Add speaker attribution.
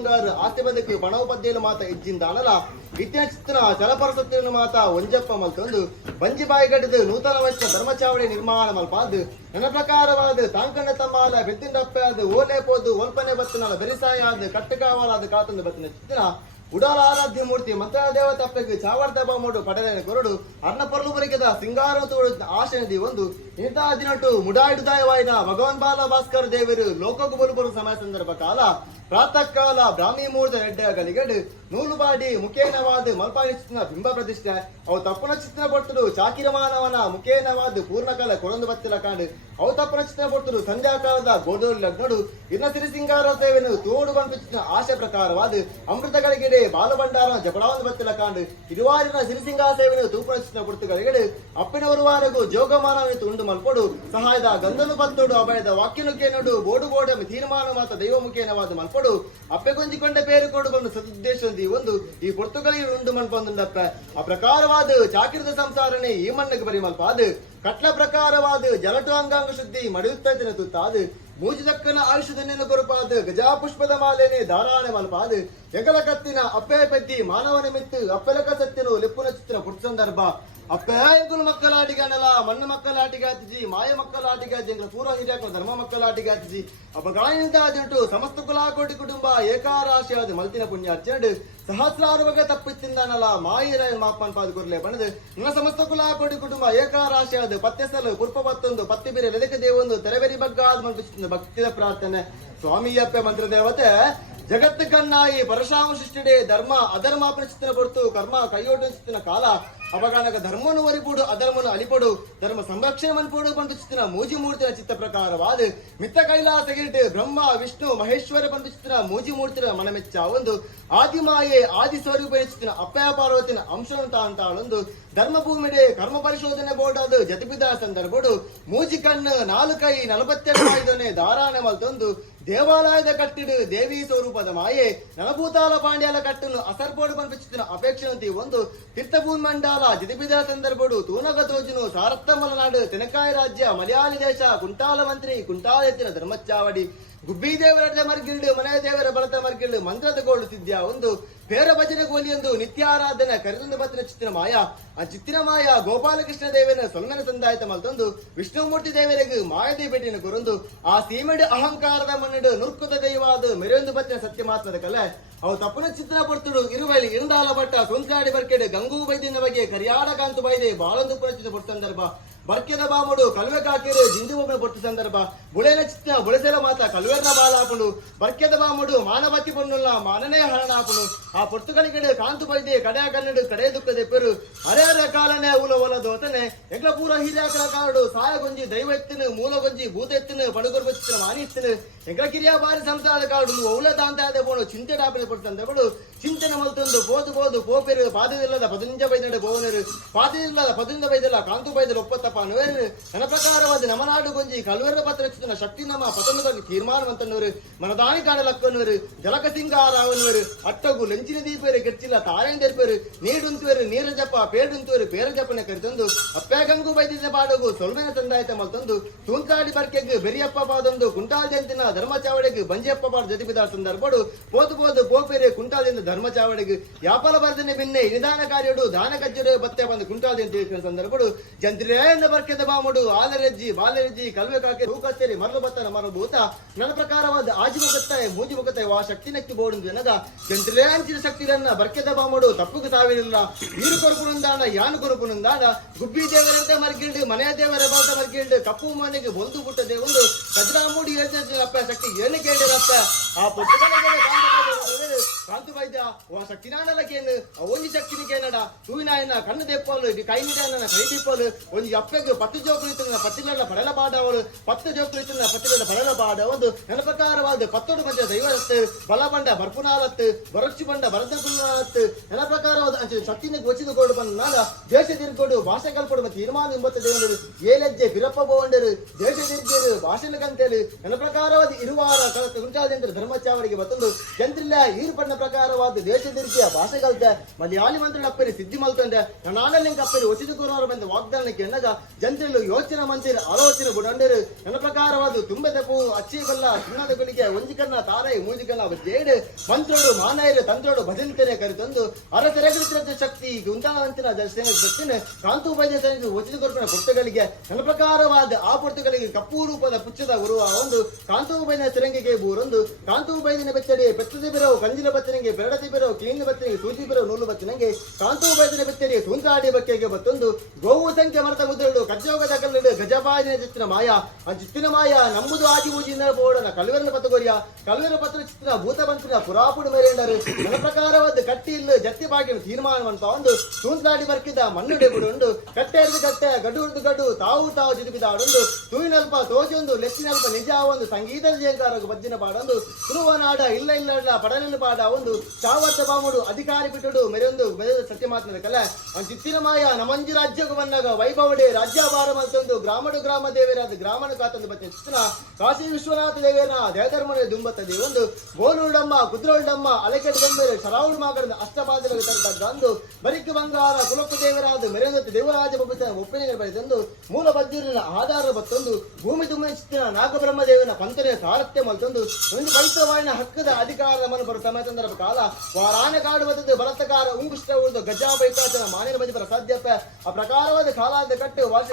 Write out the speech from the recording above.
Speaker 1: ಬಂಗಾರ, ಆಸ್ತಿ ಬದುಕು ಪಣೋಪದ್ಯಲು ಮಾತ ಇಜ್ಜಿಂದ ಅನಲ ಚಿತ್ರ ಚಲಪರಸತ್ಯನು ಮಾತ ಒಂಜಪ್ಪ ಮಲ್ತೊಂದು. ಬಂಜಿ ಬಾಯಿಗಡಿದು ನೂತನ ವರ್ಷ ಧರ್ಮಚಾವಡಿ ನಿರ್ಮಾಣ ಮಲ್ಪಾದು. ನನ್ನ ಪ್ರಕಾರವಾದ ತಾಂಕಂಡ ತಮ್ಮಾಲ ಬೆತ್ತಿಂಡಪ್ಪೆ ಅದು ಓಲೆ ಪೋದು ಒಲ್ಪನೆ ಬತ್ತನಲ ಬೆರಿಸಾಯ ಅದು ಕಟ್ಟಕಾವಲಾದ ಕಾತಂದು ಬತ್ತಿನ ಚಿತ್ರ ಉಡಾಲ ಆರಾಧ್ಯ ಮೂರ್ತಿ, ಮಂತ್ರ ದೇವತೆ ಅಪ್ಪಗೆ ಚಾವರ್ದ ಬಾಮೋಡು ಪಡೆದ ಕೊರಡು, ಅರ್ಣ ಪರ್ಲು ಬರಿಗೆದ, ಸಿಂಗಾರ ಆಶನದಿ ಒಂದು. ಇಂಥ ಹದಿನೆಂಟು ಮುಡಾಯಿಡುದಾಯವಾಯಿನ ಭಗವಾನ್ ಬಾಲ ಭಾಸ್ಕರ್ ದೇವರು ಲೋಕಕ್ಕೆ ಬರುಬರು ಸಮಯ ಸಂದರ್ಭ ಕಾಲ. ಪ್ರಾತಃ ಕಾಲ ಬ್ರಾಹ್ಮಿ ಗಲಿಗಡು ನೂಲು ಬಾಡಿ ಮುಖೇನವಾದ ಮಲ್ಪಾನಿಚಿನ ಬಿಂಬ ಪ್ರತಿಷ್ಠೆ. ಅವು ತಪ್ಪನ ಚಿತ್ರ ಪಟ್ಟರು ಚಾಕಿರಮಾನವನ ಮುಖೇನವಾದ ಪೂರ್ಣಕಾಲ ಕೊಡಂದು ಬತ್ತಿಲ ಕಾಂಡು. ಅವು ತಪ್ಪನ ಚಿತ್ರ ಪಟ್ಟರು ಸಂಧ್ಯಾಕಾಲದ ಕಾಲದ ಗೋಡೋಲ್ ಲಗ್ನಡು ಇನ್ನ ತಿರುಸಿಂಗಾರ ಸೇವೆಯನ್ನು ತೋಡು ಬಂಪಿಸಿದ ಆಶೆ ಪ್ರಕಾರವಾದ ಅಮೃತಗಳಿಗೆಡೆ ಬಾಲಭಂಡಾರ ಜಪಡಾವನ್ನು ಬತ್ತಿಲ ಕಾಂಡು. ಇರುವಾರಿನ ಸಿರಿಸಿಂಗಾರ ಸೇವೆಯನ್ನು ತೂಪನ ಚಿತ್ರ ಪುರ್ತಗಳಿಗೆಡೆ ಅಪ್ಪಿನ ಬರುವಾರಗೂ ಜೋಗಮಾನವಿತ್ತು ಉಂಡು ಮಲ್ಪಡು. ಸಹಾಯದ ಗಂಧನು ಬತ್ತೋಡು ಅಭಯದ ವಾಕ್ಯನು ನೋಡು ಬೋಡು ಬೋಡ ತೀರ್ಮಾನ ಮಾತ ದೈವ ಮುಖೇನವಾದ ಮಲ್ಪಡು. ಅಪ್ಪೆ ಕೊಂಜಿಕೊಂಡ ಪೇರು ಕೊಡು ಬಂದು ಸದುದ್ದೇಶದಿ ಒಂದು ಈ ಪುರ್ತುಗಳಿಗೆ ಉಂಡು ಮನ್ಪೊಂದುಂಡಪ್ಪ. ಆ ಪ್ರಕಾರವಾದ ಚಾಕಿರದ ಸಂಸಾರನೆ ಈ ಮಣ್ಣಕ್ಕೆ ಬರಿ ಅದು ಕಟ್ಲ ಪ್ರಕಾರವಾದ ಜಲಟು ಅಂಗಾಂಗ ಶುದ್ಧಿ ಮಡಿಯುತ್ತಿನ ತುತ್ತಾದು ಮೂಜಿದಕ್ಕನ ಆಯುಷದನ್ನೇನು ಕೊರಪಾದ ಗಜಾಪುಷ್ಪದ ಮಾಲೆನೆ ಧಾರಾಣೆ ಮಲ್ಪಾದ. ಎಗಲ ಕತ್ತಿನ ಅಪ್ಪೆ ಪೆತ್ತಿ ಮಾನವನ ಮಿತ್ತು ಅಪ್ಪೆಲಕ ಸತ್ತಿನ ಲೆಪ್ಪುನ ಚಿತ್ರ ಪುಟ್ಟ ಸಂದರ್ಭ ಅಪ್ಪ ಎಂಕುಲು ಮಕ್ಕಳಾಟಿಗಾನಲ್ಲ ಮಣ್ಣು ಮಕ್ಕಳಾಟಿಗಾತಿಜಿ ಮಾಯ ಮಕ್ಕಳಾಟಿಗಾತಿ ಎಂಕಲ ಪೂರ್ವ ಹಿರಿಯಾಕ ಧರ್ಮ ಮಕ್ಕಳಾಟಿಗಾತಿಜಿ ಅಪ್ಪ ಗಾಯನಿಂದ ಆದಿನಟು ಸಮಸ್ತ ಕುಲಾಕೋಟಿ ಕುಟುಂಬ, ಏಕಾರಾಶಿಯಾದ ಮಲ್ತಿನ ಪುಣ್ಯ ಅರ್ಚನೆ ಸಹಸ್ರಾರು ಬಗೆ ತಪ್ಪಿತ್ತಿಂದಾನಲ್ಲ ಮಾಯಿರ ಮಾಪನ್ ಪಾದ ಕೊರ್ಲೆ ಬಣದು ನನ್ನ ಸಮಸ್ತ ಕುಲಾಕೋಟಿ ಕುಟುಂಬ, ಏಕಾರಾಶಿಯಾದ, ಪತ್ತೆಸಲು ಕುರ್ಪ ಪತ್ತೊಂದು ಪತ್ತಿ ಬೇರೆ ಲೆದಕ ದೇವೊಂದು ತೆರೆಬೆರಿ ಬಗ್ಗಾದ ಮಲ್ಪಿಸಿದ ಭಕ್ತಿದ ಪ್ರಾರ್ಥನೆ. ಸ್ವಾಮಿಯಪ್ಪ ಮಂತ್ರ ದೇವತೆ, ಜಗತ್ತು ಕನ್ನಾಯಿ ಪರಶಾಮ ಸೃಷ್ಟಿಡೆ, ಧರ್ಮ, ಅಧರ್ಮ ಪ್ರಚಿತ್ತಿನ ಕೊಡ್ತು ಕರ್ಮ ಕೈಯೊಡ್ಡಿನ ಕಾಲ. ಅವಗಾನಕ ಧರ್ಮವನ್ನು ಒರಿಪುಡು, ಅಧರ್ಮವನ್ನು ಅಲಿಪಡು ಧರ್ಮ ಸಂರಕ್ಷಣೆ ಮನ್ಪುಡು ಬಂಧಿಸಿನ ಮೂಜಿ ಮೂರ್ತಿನ ಚಿತ್ತ ಪ್ರಕಾರವಾದ ಮಿತ್ತ ಕೈಲಾಸ ಬ್ರಹ್ಮ, ವಿಷ್ಣು, ಮಹೇಶ್ವರ ಬಂಧಿಸಿನ ಮೂಜಿ ಮೂರ್ತಿನ ಮನಮೆಚ್ಚ ಒಂದು, ಆದಿಮಾಯೆ ಆದಿ ಸ್ವರೂಪ ಹೆಚ್ಚಿನ ಅಪ್ಪಯ ಪಾರ್ವತಿನ ಅಂಶವಂತ ಅಂತ ಒಂದು ಧರ್ಮ ಭೂಮಿಡೆ ಕರ್ಮ ಪರಿಶೋಧನೆ ಬೋರ್ಡ್ ಅದು. ಜತಿಪಿದ ಸಂದರ್ಭಡು ಮೂಜಿ ಕಣ್ಣು ನಾಲ್ಕೈ ನಲವತ್ತೆರಡು ಐದನೇ ಧಾರಾಣ ಮಲ್ತೊಂದು. ದೇವಾಲಯದ ಕಟ್ಟಿಡು ದೇವಿ ಸ್ವರೂಪದ ಮಾಯೆ. ನಲಭೂತಾಲ ಪಾಂಡ್ಯಾಲ ಕಟ್ಟನ್ನು ಅಸರ್ಪೋಡು ಪಂಪಿಸಿದ ಅಪೇಕ್ಷೆ ಒಂದು. ತೀರ್ಥಭೂಮಿ ಮಂಡಾಲ ಜತಿಪಿದ ಸಂದರ್ಭಡು ತೂನಗ ತೋಜುನು ಸಾರತ್ತ ಮಲನಾಡು ತೆನಕಾಯಿ ರಾಜ್ಯ ಮಲಯಾಳಿ ದೇಶ ಕುಂಟಾಲ ಮಂತ್ರಿ ಕುಂಟಾಲ ಎತ್ತಿನ ಧರ್ಮಚ್ಚಾವಡಿ. ಗುಬ್ಬಿ ದೇವರ ಮರ್ಗಿಲ್ಡು ಮನೆಯ ದೇವರ ಬಲತ ಮರ್ಗಿಲ್ಡು ಮಂತ್ರದ ಗೋಳುತ್ತಿದ್ಯ ಒಂದು ಪೇರ ಭಜನೆ ಗೋಲಿಯೊಂದು ನಿತ್ಯಾರಾಧನೆ ಕರೆದೊಂದು ಬತ್ತಿನ ಚಿತ್ತಿನ ಮಾಯ ಆ ಚಿತ್ರ ಮಾಯ ಗೋಪಾಲಕೃಷ್ಣ ದೇವನ ಸೊಲ್ಮನ ಸಂದಾಯತ ಮಲ್ತೊಂದು ವಿಷ್ಣುಮೂರ್ತಿ ದೇವರಿಗೆ ಮಾಯದೇ ಭೇಟಿನ ಕೊರೊಂದು. ಆ ಸೀಮೆಡು ಅಹಂಕಾರದ ಮನ್ನಡು ನುರ್ಕುತ ದೈವಾದ ಮೆರೆಯೊಂದು ಬತ್ತಿನ ಸತ್ಯ ಮಾತ್ರದ ಕಲೆ. ಅವು ತಪ್ಪನ ಚಿತ್ರ ಪಡ್ತುಡು ಇರುವಲ್ಲಿ ಇರಂದಾಲ ಬಟ್ಟ ಸುಂತ್ರಾಡಿ ಬರ್ಕೆಡು, ಗಂಗೂ ಬೈದಿನ ಬಗ್ಗೆ ಕರಿಯಾಡ ಕಾಂತು ಬೈದೆ, ಬಾಳೊಂದು ಪುನ ಚಿತ್ರ ಪಡ್ತ ಸಂದರ್ಭ. ಬರ್ಕೆದ ಬಾಮುಡು, ಕಲ್ವೆ ಕಾಕಿರು, ಜಿಂದು ಒಬ್ಬನ ಪಡ್ತ ಸಂದರ್ಭ. ಬುಳೆನ ಚಿತ್ರ, ಬುಳೆಸೆಲ ಮಾತ ಕಲ್ವೆರ್ನ ಬಾಲಾಪುಡು ಬರ್ಕೆದ ಬಾಮುಡು, ಮಾನವತಿ ಪೊನ್ನುಲ್ಲ ಮಾನನೇ ಹರಣ ಆಪುಡು ಆ ಪೊರ್ತುಗಳಿಗೆ ಕಾಂತು ಬೈದೆ, ಕಡೆಯ ಕನ್ನಡು ಕಡೆ ದುಃಖದ ಪೆರು ಅರೆ ಕಾಲನೆ ಉಲ ಒಲ ದೋತನೆ. ಎಗ್ಲ ಪೂರ ಹಿರಿಯಾಕಲ ಕಾರಡು, ಸಾಯ ಗೊಂಜಿ, ದೈವ ಎತ್ತಿನ, ಮೂಲ ಗೊಂಜಿ, ಭೂತ ಎತ್ತಿನ ಬಡುಗುರ್ ಚಿತ್ರ ಮಾನಿ ಎತ್ತಿನ. ಎಗ್ಲ ಕಿರಿಯ ಬಾರಿ ಸಂಸಾರ ಕಾರಡು ಅವಳ ದಾಂತ ಆದ ಬೋಣು ಚಿಂತೆ ಡಾಪಿನ ಪಡ್ತಂದ ಬಡು ಚಿಂತನೆ ಮಲ್ತೊಂದು ಬೋದು ಬೋದು ಪೋಪೆರು ಪಾದದಿಲ್ಲದ ಪದಿನಂಜ ಬೈದಡೆ ಬೋನರು ಪಾದದಿಲ್ಲದ ಪದಿನಂಜ ಬೈದಲ್ಲ ಕಾಂತು ಬೈದಲು ಒಪ್ಪತ್ತಪ್ಪ ನೋರು ನನ್ನ ಪ್ರಕಾರವಾದ ನಮನಾಡು ಗೊಂಜಿ ಪತ್ರ ರಚಿಸಿದ ಶಕ್ತಿ ನಮ್ಮ ಪತನದಲ್ಲಿ ತೀರ್ಮಾನವಂತನವರು. ಮನದಾನಿ ಕಾಣಲಕ್ಕನವರು ಜಲಕ ಸಿಂಗಾರ ಅವನವರು ಅಟ್ಟಗು ಲಂಚಿನ ದೀಪರು ಕೆಚ್ಚಿಲ್ಲ ತಾಯಂದೆರ್ಪರು, ನೀಡುಂತುವರು ನೀರ ಜಪ ಪೇಡುಂತುವರು ಪೇರ ಜಪನೆ ಕರೆತಂದು, ಅಪ್ಪೆಗಂಗು ಬೈದಿದ್ದ ಪಾಡಗು ಸೊಲ್ಮೆನ ತಂದಾಯ್ತ ಮಲ್ತಂದು ತೂಂತಾಡಿ ಬರ್ಕೆಗ್ ಬೆರಿಯಪ್ಪ ಪಾದೊಂದು ಕುಂಟಾಲ್ ಜಂತಿನ ಧರ್ಮಚಾವಡೆಗೆ ಬಂಜಿಯಪ್ಪ ಪಾಡ ಜತಿಪಿದ ಸಂದರ್ಭಡು ಪೋದು ಪೋದು ಪೋಪೆರೆ ಕುಂಟಾದಿಂದ ಧರ್ಮಚಾವಡೆಗೆ ಯಾಪಲ ಬರ್ದನೆ ಬಿನ್ನೆ ನಿಧಾನ ಕಾರ್ಯಡು ದಾನ ಕಜ್ಜರು ಬತ್ತೆ ಬಂದು ಕುಂಟಾದಿ ಅಂತ ಸಂದರ್ಭಡು ಜಂತ್ರಿಯಿಂದ ಬರ್ಕೆದ ಬಾಮುಡು ಆಲರೆಜ್ಜಿ ಬಾಲರೆಜ್ಜಿ, ಕಲ್ವೆ ಕಾಕೆ ತೂಕತ್ತೇರಿ ಮರಳು ಬತ್ತನ ಮರಭೂತ, ನನ್ನ ಪ್ರಕಾರವಾದ ಆಜಿ ಮುಗತ್ತಾಯ ಮೂಜಿ ಮುಗತ್ತಾಯ ವಾ ಶಕ್ತಿ ನಕ್ಕಿ ಬೋಡು ಜನಗ ಜಂತ್ರಿಯಾಂಚಿನ ಶಕ್ತಿರನ್ನ ಬರ್ಕೆದ ಬಾಮುಡು, ತಪ್ಪುಗೆ ಸಾವಿರಲ್ಲ ನೀರು ಕೊರಪುನುಂದಾನ ಯಾನು ಕೊರಪುನುಂದಾನ ಗುಬ್ಬಿ ದೇವರಂತೆ ಮರ್ಗಿಲ್ಡು ಮನೆಯ ದೇವರ ಬಾತ ಮರ್ಗಿಲ್ಡು, ಕಪ್ಪು ಮನೆಗೆ ಒಂದು ಪುಟ್ಟ ದೇವರು ಕಜರಾಮೂಡಿ ಯೋಜನೆ ಶಕ್ತಿ ಏನು ಕೇಳಿರಪ್ಪ ಆ ಪುಟ್ಟಗಳಿಗೆ ಕಾಂತು ವೈದ್ಯ ಓ ಶಕ್ತಿನಾಡಲಕೇನು ಒಂಜಿ ಶಕ್ತಿನಿಕೇನಡ ತೂವಿನಾಯನ ಕಣ್ಣು ದೆಪ್ಪೋಲು ಇಡಿ ಕೈ ನಿಡನ ಕೈ ದಿಪ್ಪೋಲು ಒಂಜಿ ಅಪ್ಪೆಗೆ ಪತ್ತು ಜೋಕುಲು ಇತ್ತು ಪತ್ತಿಲ ಪಡಲ ಪಾಡವಳು ಪತ್ತು ಜೋಕುಲು ಇತ್ತಿನ ಪತ್ತಿಲ ಪಡಲ ಪಾಡ ಒಂದು ನನ್ನ ಪ್ರಕಾರವಾದ ಪತ್ತೊಡು ಮಂದಿ ದೈವರತ್ತು ಬಲ ಬಂಡ ಬರ್ಪುನಾಲತ್ತು ಬರಕ್ಷಿ ಬಂಡ ಬರದ ಪುನಾಲತ್ತು ನನ್ನ ಪ್ರಕಾರವಾದ ಅಂಚೆ ಶಕ್ತಿನ ಗೊಚ್ಚಿದ ಗೋಡು ಬಂದ ದೇಶ ತಿರ್ಗೋಡು ಭಾಷೆ ಕಲ್ಪಡು ಮತ್ತೆ ತೀರ್ಮಾನ ಎಂಬತ್ತು ದೇವರು ಏಲೆಜ್ಜೆ ಬಿರಪ್ಪ ಬೋಂಡರು ದೇಶ ತಿರ್ಗೇರು ಭಾಷಣ ಕಂತೇಳು ನನ್ನ ಪ್ರಕಾರವಾದ ಇರುವಾರ ಕುಂಚಾದಿಂದ ಧರ್ಮಚಾವಡಿಗೆ ಮತ್ತೊಂದು ಚಂದ್ರಿಲ ಇಲ್ಲ ಈರ್ಪಣ್ಣ ಪ್ರಕಾರವಾದ ದೇಶದಿರ್ತಿಯ ಭಾಷೆ ಕಲ್ತೆ ಮಲಯಾಳಿ ಮಂತ್ರಿ ಅಪ್ಪರಿ ಸಿದ್ಧಿ ಮಲ್ತಂದೆ. ನಾಡಲ್ಲಿ ಅಪ್ಪರಿ ಒಚಿತ ಗುರುವಾರ ಬಂದ ವಾಗ್ದಾನಕ್ಕೆ ಎನ್ನಗ ಜನತೆಗಳು ಯೋಚನೆ ಮಂತಿರ ಆಲೋಚನೆ ಬುಡಂಡರು. ನನ್ನ ಪ್ರಕಾರವಾದ ತುಂಬದ ಪೂ ಅಚ್ಚಿ ಬಲ್ಲ ಚಿನ್ನದ ಗುಳಿಗೆ ಒಂಜಿಕನ್ನ ತಾರೈ ಮೂಜಿಕನ್ನ ಜೇಡು. ಮಂತ್ರೋಡು ಮಾನಾಯರು ತಂತ್ರೋಡು ತೆರೆ ಕರೆತಂದು ಅರಸರೆಗರಿಸಿದ ಶಕ್ತಿ ಗುಂತಾವಂತಿನ ದರ್ಶನ ಶಕ್ತಿನ ಕಾಂತು ಬೈದ ಒಚಿತ ಕೊರಪಿನ ಪುಟ್ಟಗಳಿಗೆ ನನ್ನ ಪ್ರಕಾರವಾದ ಆ ಪುಟ್ಟಗಳಿಗೆ ಕಪ್ಪು ರೂಪದ ಪುಚ್ಚದ ಉರುವ ಒಂದು. ಕಾಂತು ಬೈನ ತೆರಂಗಿಗೆ ಬೂರೊಂದು. ಕಾಂತು ಬೈದಿನ ಬೆಚ್ಚಡಿ ಬೆತ್ತದ ಬಿರವು, ಕಂಜಿನ ಬತ್ತನಿಗೆ ಬೆರಡತಿ ಬರೋ ಕೇಂದ್ರ ಬತ್ತನಿಗೆ ಸೂಜಿ ಬರೋ, ನೂಲು ಬತ್ತನಿಗೆ ಕಾಂತು ಬೈದಿನ ಬೆತ್ತಡಿ ಸೂಂತಾಡಿ ಬಕ್ಕೆಗೆ ಬತ್ತೊಂದು. ಗೋವು ಸಂಖ್ಯೆ ಮರದ ಮುದ್ರೆಗಳು ಕಜ್ಜೋಗದ ಕಲ್ಲಡು ಗಜಬಾಜಿನ ಚಿತ್ರ ಮಾಯ. ಆ ಚಿತ್ತಿನ ಮಾಯ ನಂಬುದು ಆದಿ ಊಜಿನ ಬೋಡನ ಕಲ್ವೆರನ ಪತ್ತಗೊರಿಯ ಕಲ್ವೆರ ಪತ್ರ ಚಿತ್ರ ಭೂತ ಬಂತಿನ ಪುರಾಪುಡು ಮೇರೇಂಡರು ನನ್ನ ಪ್ರಕಾರವಾದ ಕಟ್ಟಿ ಇಲ್ಲ, ಜತ್ತಿ ಬಾಗಿನ ತೀರ್ಮಾನವಂತ ಒಂದು. ಸೂಂತಾಡಿ ಬರ್ಕಿದ ಮಣ್ಣುಡೆ ಬಿಡುಂಡು. ಕಟ್ಟೆ ಹಿಡಿದು ಕಟ್ಟೆ, ಗಡು ಹಿಡಿದು ಗಡು, ತಾವು ತಾವು ಜಿದುಬಿದಾಡುಂಡು ತೂಯಿನಲ್ಪ, ತೋಜೊಂದು, ಲೆಚ್ಚಿನಲ್ಪ, ನಿಜ ಒಂದು ಸಂಗೀತ ಜಯಂಕಾರ ಬಜ್ಜಿನ ಪಾಡೊಂದು. ತುರುವನಾಡ ಇಲ್ಲ ಇಲ್ಲ ಪಡಲಿನ ಪಾಡ ಒಂದು. ಚಾವರ್ತ ಬಾಮುಡು ಅಧಿಕಾರಿ ಬಿಟ್ಟುಡು ಮೆರೆಯೊಂದು ಮೆರೆದ ಸತ್ಯ ಮಾತನಾಡ ಕಲೆ ಅವ್ನ ಚಿತ್ತಿನ ಮಾಯ ನಮಂಜಿ ರಾಜ್ಯಕ್ಕೆ ಬಂದಾಗ ವೈಭವಡೆ ರಾಜ್ಯ ಭಾರ ಮತ್ತೊಂದು ಗ್ರಾಮಡು ಗ್ರಾಮ ದೇವೇರಾದ ಗ್ರಾಮಣ ಕಾತಂದು ಬತ್ತೆ ಚಿತ್ರ ಕಾಶಿ ವಿಶ್ವನಾಥ ದೇವೇನ ದೇವಧರ್ಮನೇ ದುಂಬತ್ತದೆ. ಒಂದು ಗೋಲುಡಮ್ಮ ಕುದ್ರೋಲ್ಡಮ್ಮ ಅಲೆಕೆಟ್ ಗಂಭೀರ ಶರಾವುಡ್ ಮಾಗರದ ಅಷ್ಟಪಾದಲ ತರದ ಅಂದು ಬರಿಕೆ ಬಂಗಾರ ಕುಲಕು ದೇವರಾದ ಮೆರೆಯೊಂದು ದೇವರಾಜ ಬಬ್ಬುತನ ಒಪ್ಪಿನ ಬರೆದೊಂದು ಮೂಲ ಬಜ್ಜೂರಿನ ಆಧಾರ ಮತ್ತೊಂದು ಭೂಮಿ ತುಂಬ ಚಿತ್ತಿನ ನಾಗಬ್ರಹ್ಮ ದೇವನ ಪಂತನೆಯ ಸಾರಥ್ಯ ಮತ್ತೊಂದು ಒಂದು ಪವಿತ್ರವಾಯಿನ ಹಕ್ಕದ ಅಧಿಕಾರದ ಬರು ತಮ್ಮ ಕಾಲ ವಾರಾನ ಕಾಡು ಬತ್ತದು ಬಲತ್ತಕಾರ ಉಂಗುಷ್ಟ ಉಳಿದು ಗಜಾ ಬೈಕಾಚನ ಮಾನಿನ ಬಜಿ ಬರ ಸಾಧ್ಯಪ್ಪ ಆ ಪ್ರಕಾರವಾದ ಕಾಲಾದ ಕಟ್ಟು ವಾಸ